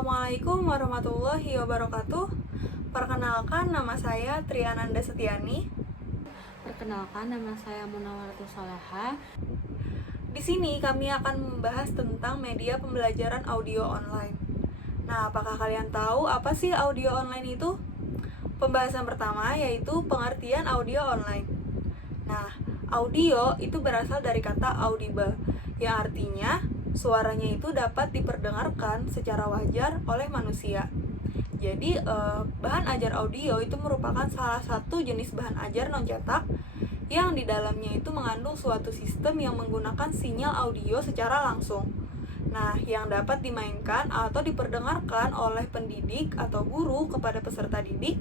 Assalamualaikum warahmatullahi wabarakatuh. Perkenalkan, nama saya Triananda Setiani. Perkenalkan, nama saya Munawwaratus Shaleha. Di sini kami akan membahas tentang media pembelajaran audio online. Nah, apakah kalian tahu apa sih audio online itu? Pembahasan pertama yaitu pengertian audio online. Nah, audio itu berasal dari kata audible, yang artinya suaranya itu dapat diperdengarkan secara wajar oleh manusia. Jadi, bahan ajar audio itu merupakan salah satu jenis bahan ajar non-cetak yang di dalamnya itu mengandung suatu sistem yang menggunakan sinyal audio secara langsung. Nah, yang dapat dimainkan atau diperdengarkan oleh pendidik atau guru kepada peserta didik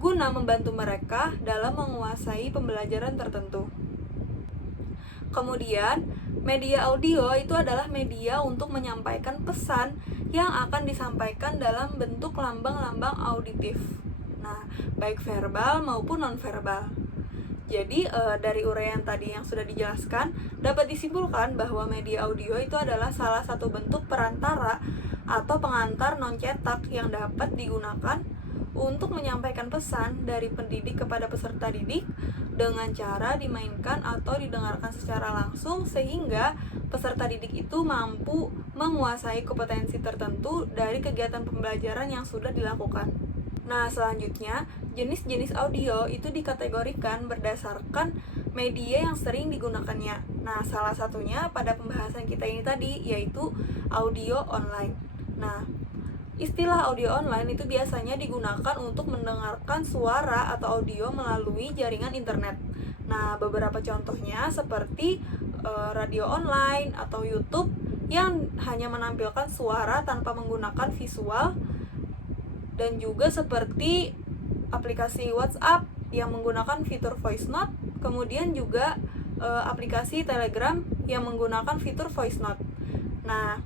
guna membantu mereka dalam menguasai pembelajaran tertentu. Kemudian, media audio itu adalah media untuk menyampaikan pesan yang akan disampaikan dalam bentuk lambang-lambang auditif. Nah, baik verbal maupun non-verbal. Jadi, dari uraian tadi yang sudah dijelaskan, dapat disimpulkan bahwa media audio itu adalah salah satu bentuk perantara atau pengantar non-cetak yang dapat digunakan untuk menyampaikan pesan dari pendidik kepada peserta didik dengan cara dimainkan atau didengarkan secara langsung sehingga peserta didik itu mampu menguasai kompetensi tertentu dari kegiatan pembelajaran yang sudah dilakukan. Nah, selanjutnya, jenis-jenis audio itu dikategorikan berdasarkan media yang sering digunakannya. Nah, salah satunya pada pembahasan kita ini tadi, yaitu audio online. Nah, istilah audio online itu biasanya digunakan untuk mendengarkan suara atau audio melalui jaringan internet. Nah, beberapa contohnya seperti radio online atau YouTube yang hanya menampilkan suara tanpa menggunakan visual, dan juga seperti aplikasi WhatsApp yang menggunakan fitur voice note, kemudian juga aplikasi Telegram yang menggunakan fitur voice note. Nah,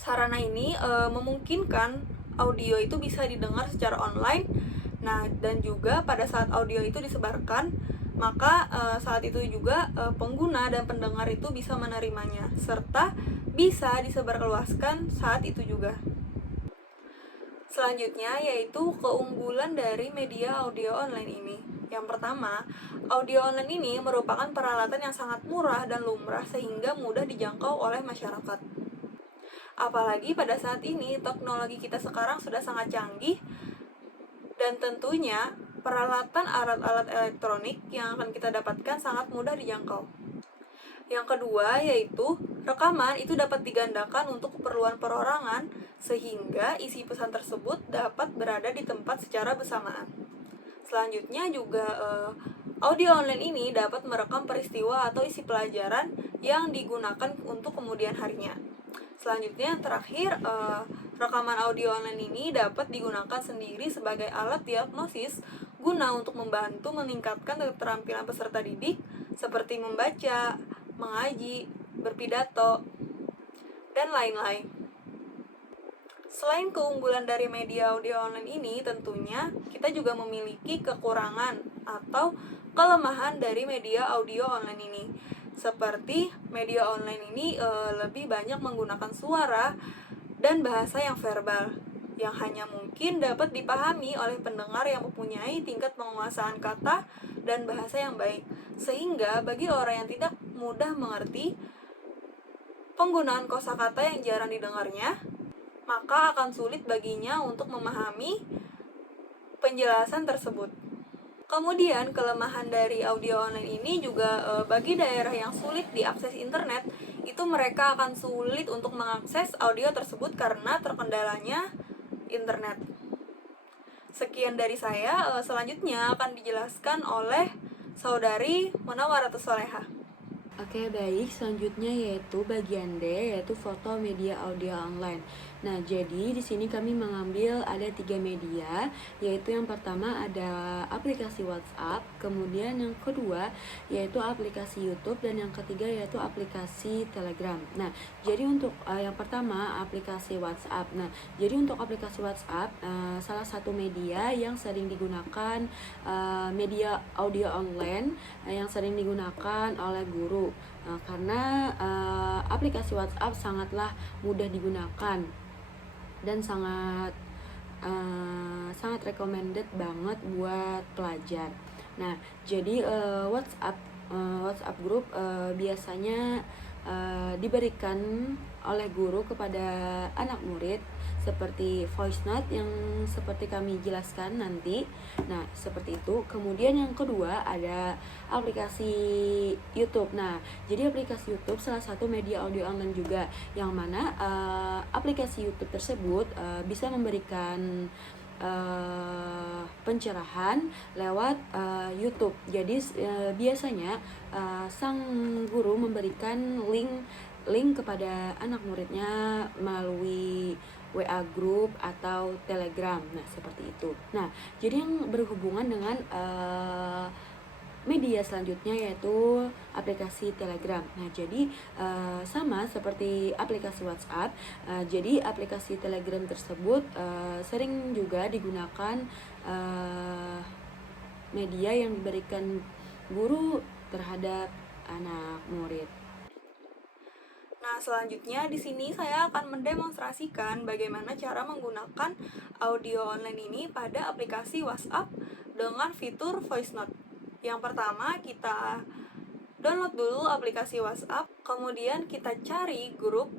sarana ini memungkinkan audio itu bisa didengar secara online. Nah, dan juga pada saat audio itu disebarkan, maka saat itu juga pengguna dan pendengar itu bisa menerimanya, serta bisa disebarluaskan saat itu juga. Selanjutnya yaitu keunggulan dari media audio online ini. Yang pertama, audio online ini merupakan peralatan yang sangat murah dan lumrah sehingga mudah dijangkau oleh masyarakat. Apalagi pada saat ini teknologi kita sekarang sudah sangat canggih dan tentunya peralatan alat-alat elektronik yang akan kita dapatkan sangat mudah dijangkau. Yang kedua yaitu rekaman itu dapat digandakan untuk keperluan perorangan sehingga isi pesan tersebut dapat berada di tempat secara bersamaan. Selanjutnya juga audio online ini dapat merekam peristiwa atau isi pelajaran yang digunakan untuk kemudian harinya. Selanjutnya terakhir, rekaman audio online ini dapat digunakan sendiri sebagai alat diagnosis guna untuk membantu meningkatkan keterampilan peserta didik seperti membaca, mengaji, berpidato, dan lain-lain. Selain keunggulan dari media audio online ini, tentunya kita juga memiliki kekurangan atau kelemahan dari media audio online ini. Seperti media online ini lebih banyak menggunakan suara dan bahasa yang verbal, yang hanya mungkin dapat dipahami oleh pendengar yang mempunyai tingkat penguasaan kata dan bahasa yang baik. Sehingga bagi orang yang tidak mudah mengerti penggunaan kosakata yang jarang didengarnya, maka akan sulit baginya untuk memahami penjelasan tersebut. Kemudian kelemahan dari audio online ini juga bagi daerah yang sulit diakses internet, itu mereka akan sulit untuk mengakses audio tersebut karena terkendalanya internet. Sekian dari saya, selanjutnya akan dijelaskan oleh Saudari Munawwaratus Shaleha. Oke, baik. Selanjutnya yaitu bagian D, yaitu foto media audio online. Nah, jadi di sini kami mengambil ada 3 media, yaitu yang pertama ada aplikasi WhatsApp, kemudian yang kedua yaitu aplikasi YouTube, dan yang ketiga yaitu aplikasi Telegram. Nah, jadi untuk yang pertama aplikasi WhatsApp. Nah, jadi untuk aplikasi WhatsApp salah satu media yang sering digunakan, media audio online yang sering digunakan oleh guru. Karena aplikasi WhatsApp sangatlah mudah digunakan. dan sangat recommended banget buat pelajar. Nah, jadi WhatsApp group biasanya diberikan oleh guru kepada anak murid seperti voice note yang seperti kami jelaskan nanti. Nah, seperti itu. Kemudian yang kedua ada aplikasi YouTube. Nah, jadi aplikasi YouTube salah satu media audio online juga, yang mana aplikasi YouTube tersebut bisa memberikan pencerahan lewat YouTube. Jadi biasanya sang guru memberikan link kepada anak muridnya melalui WA group atau Telegram. Nah, seperti itu. Nah, jadi yang berhubungan dengan media selanjutnya yaitu aplikasi Telegram. Nah, jadi sama seperti aplikasi WhatsApp. Jadi aplikasi Telegram tersebut sering juga digunakan media yang diberikan guru terhadap anak murid. Nah, selanjutnya di sini saya akan mendemonstrasikan bagaimana cara menggunakan audio online ini pada aplikasi WhatsApp dengan fitur voice note. Yang pertama, kita download dulu aplikasi WhatsApp, kemudian kita cari grup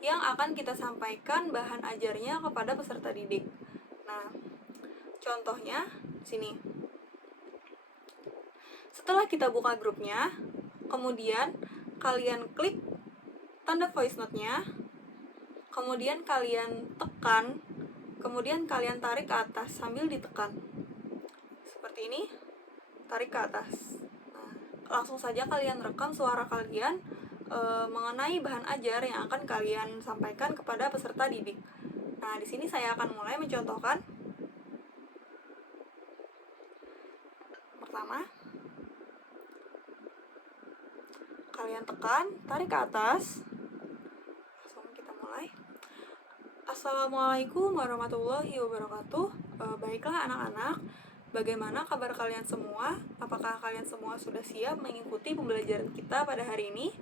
yang akan kita sampaikan bahan ajarnya kepada peserta didik. Nah, contohnya sini. Setelah kita buka grupnya, kemudian kalian klik tanda voice note-nya, kemudian kalian tekan, kemudian kalian tarik ke atas sambil ditekan. Seperti ini, tarik ke atas. Nah, langsung saja kalian rekam suara kalian mengenai bahan ajar yang akan kalian sampaikan kepada peserta didik. Nah, di sini saya akan mulai mencontohkan. Pertama, kalian tekan, tarik ke atas. Assalamualaikum warahmatullahi wabarakatuh. Baiklah anak-anak, bagaimana kabar kalian semua? Apakah kalian semua sudah siap mengikuti pembelajaran kita pada hari ini?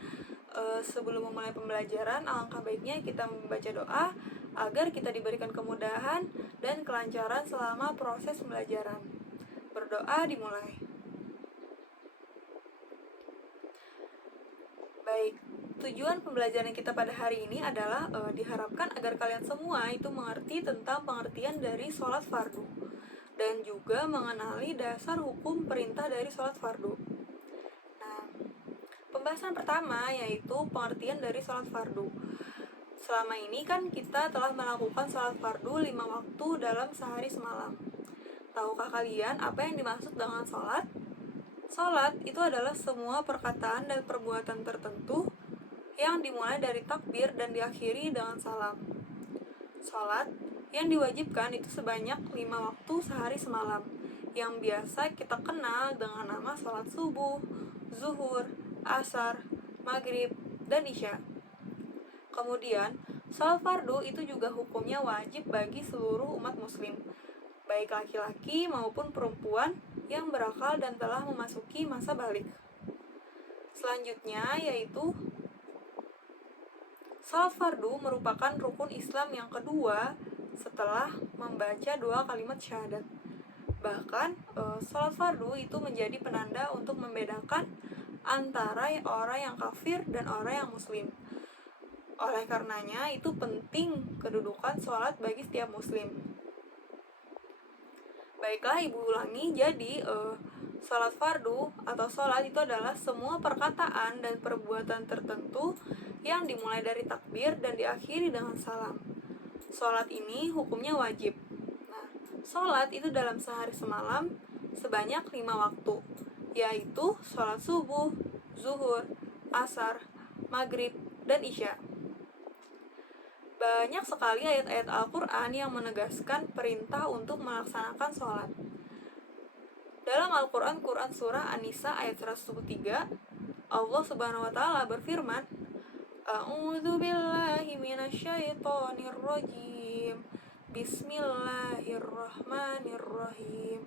Sebelum memulai pembelajaran, alangkah baiknya kita membaca doa agar kita diberikan kemudahan dan kelancaran selama proses pembelajaran. Berdoa dimulai. Baik, tujuan pembelajaran kita pada hari ini adalah diharapkan agar kalian semua itu mengerti tentang pengertian dari sholat fardu dan juga mengenali dasar hukum perintah dari sholat fardu. Nah, pembahasan pertama yaitu pengertian dari sholat fardu. Selama ini kan kita telah melakukan sholat fardu 5 waktu dalam sehari semalam. Tahukah kalian apa yang dimaksud dengan sholat? Sholat itu adalah semua perkataan dan perbuatan tertentu yang dimulai dari takbir dan diakhiri dengan salam. Sholat yang diwajibkan itu sebanyak 5 waktu sehari semalam, yang biasa kita kenal dengan nama sholat subuh, zuhur, asar, maghrib, dan isya. Kemudian, sholat fardu itu juga hukumnya wajib bagi seluruh umat muslim, baik laki-laki maupun perempuan yang berakal dan telah memasuki masa balik. Selanjutnya yaitu sholat fardu merupakan rukun Islam yang kedua setelah membaca 2 kalimat syahadat. Bahkan sholat fardu itu menjadi penanda untuk membedakan antara orang yang kafir dan orang yang muslim. Oleh karenanya itu penting kedudukan sholat bagi setiap muslim. Baiklah, Ibu ulangi. Jadi sholat fardu atau sholat itu adalah semua perkataan dan perbuatan tertentu yang dimulai dari takbir dan diakhiri dengan salam. Sholat ini hukumnya wajib. Nah, sholat itu dalam sehari semalam sebanyak 5 waktu, yaitu sholat subuh, zuhur, asar, maghrib, dan isya. Banyak sekali ayat-ayat Al-Quran yang menegaskan perintah untuk melaksanakan sholat. Dalam Al-Quran, surah An-Nisa ayat 103, Allah Subhanahu wa Ta'ala berfirman, A'udzu billahi minasyaitonir rajim. Bismillahirrahmanirrahim.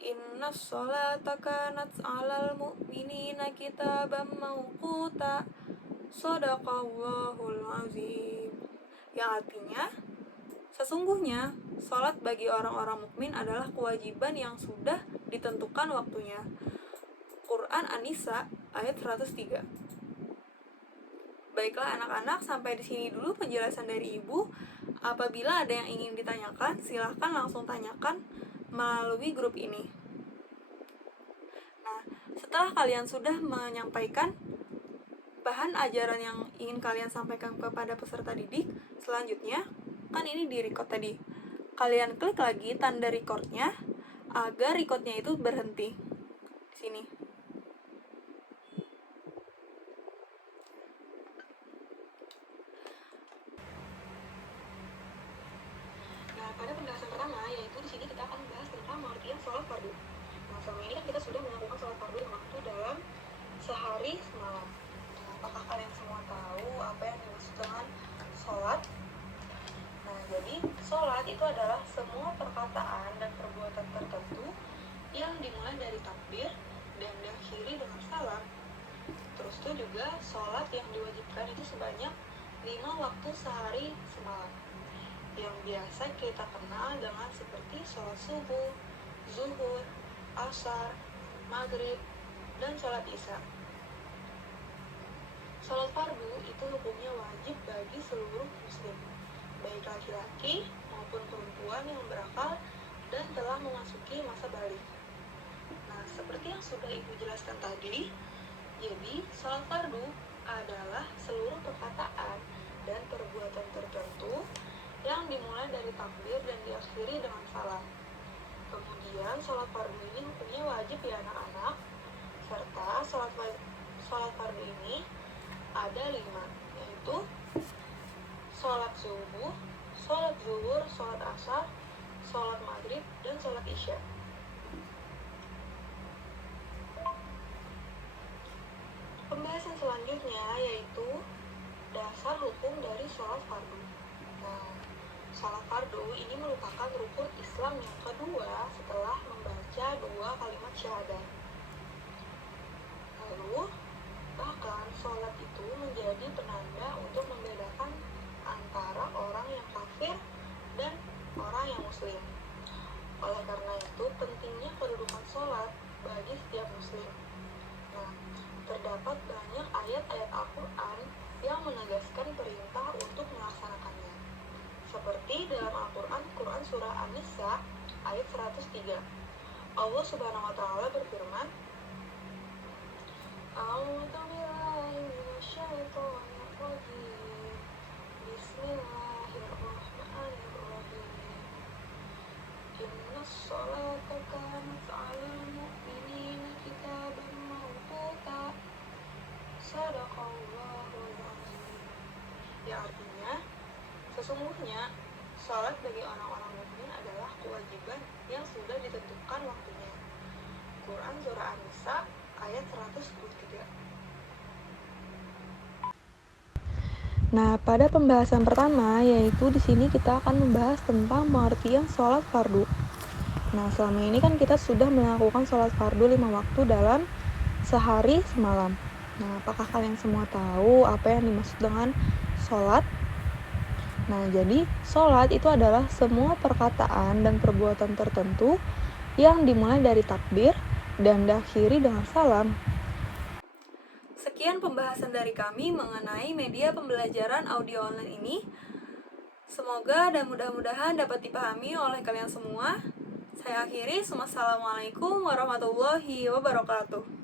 Innas sholata kanat 'alal mu'minina kitaban mawquta. Shadaqallahul azim. Yang artinya, Sesungguhnya, sholat bagi orang-orang mukmin adalah kewajiban yang sudah ditentukan waktunya. Quran An-Nisa ayat 103. Baiklah anak-anak, sampai di sini dulu penjelasan dari Ibu. Apabila ada yang ingin ditanyakan, silahkan langsung tanyakan melalui grup ini. Nah, setelah kalian sudah menyampaikan bahan ajaran yang ingin kalian sampaikan kepada peserta didik, selanjutnya, kan ini di record tadi. Kalian klik lagi tanda recordnya agar recordnya itu berhenti. Di sini. Nah, pada pembahasan pertama, yaitu di sini kita akan membahas tentang pengertian sholat fardu. Nah, selama ini kan kita sudah melakukan sholat fardu waktu dalam sehari semalam. Nah, apakah kalian semua tahu apa yang dimaksud dengan sholat? Nah, jadi sholat itu adalah semua perkataan dan perbuatan tertentu yang dimulai dari takbir dan diakhiri dengan salam. Terus itu juga sholat yang diwajibkan itu sebanyak 5 waktu sehari semalam, yang biasa kita kenal dengan seperti sholat subuh, zuhur, asar, maghrib, dan sholat isya. Sholat fardu itu hukumnya wajib bagi seluruh muslim, baik laki-laki maupun perempuan yang berakal dan telah memasuki masa balik. Nah, seperti yang sudah Ibu jelaskan tadi, jadi sholat fardu adalah seluruh perkataan dan perbuatan tertentu yang dimulai dari takbir dan diakhiri dengan salam. Kemudian sholat fardu ini hukumnya wajib ya anak-anak, serta sholat fardu ini ada 5, yaitu sholat subuh, sholat zuhur, sholat asar, sholat maghrib, dan sholat isya. Pembahasan selanjutnya yaitu dasar hukum dari sholat fardu. Nah, sholat fardu ini merupakan rukun Islam yang kedua setelah membaca 2 kalimat syahadat. Lalu, bahkan sholat itu menjadi penanda untuk membedakan antara orang yang kafir dan orang yang muslim. Oleh karena itu, pentingnya kedudukan sholat bagi setiap muslim. Nah, terdapat banyak ayat-ayat Al-Quran yang menegaskan perintah untuk melaksanakannya. Seperti dalam Al-Quran, Quran Surah An-Nisa ayat 103. Allah Subhanahu wa Ta'ala berfirman, A'udzu billahi minasyaitonir rajim. Bismillahirrahmanirrahim. Innas sholata kanat 'alal mu'minina kitaban mawquta. Shadaqallahul azim. Ya, artinya, sesungguhnya sholat bagi orang-orang mukmin adalah kewajiban yang sudah ditentukan waktunya. Quran Surah An-Nisa ayat 123. Nah, pada pembahasan pertama, yaitu di sini kita akan membahas tentang pengertian sholat fardu. Nah, selama ini kan kita sudah melakukan sholat fardu 5 waktu dalam sehari semalam. Nah, apakah kalian semua tahu apa yang dimaksud dengan sholat? Nah, jadi sholat itu adalah semua perkataan dan perbuatan tertentu yang dimulai dari takbir dan diakhiri dengan salam. Sekian pembahasan dari kami mengenai media pembelajaran audio online ini. Semoga dan mudah-mudahan dapat dipahami oleh kalian semua. Saya akhiri, wassalamualaikum warahmatullahi wabarakatuh.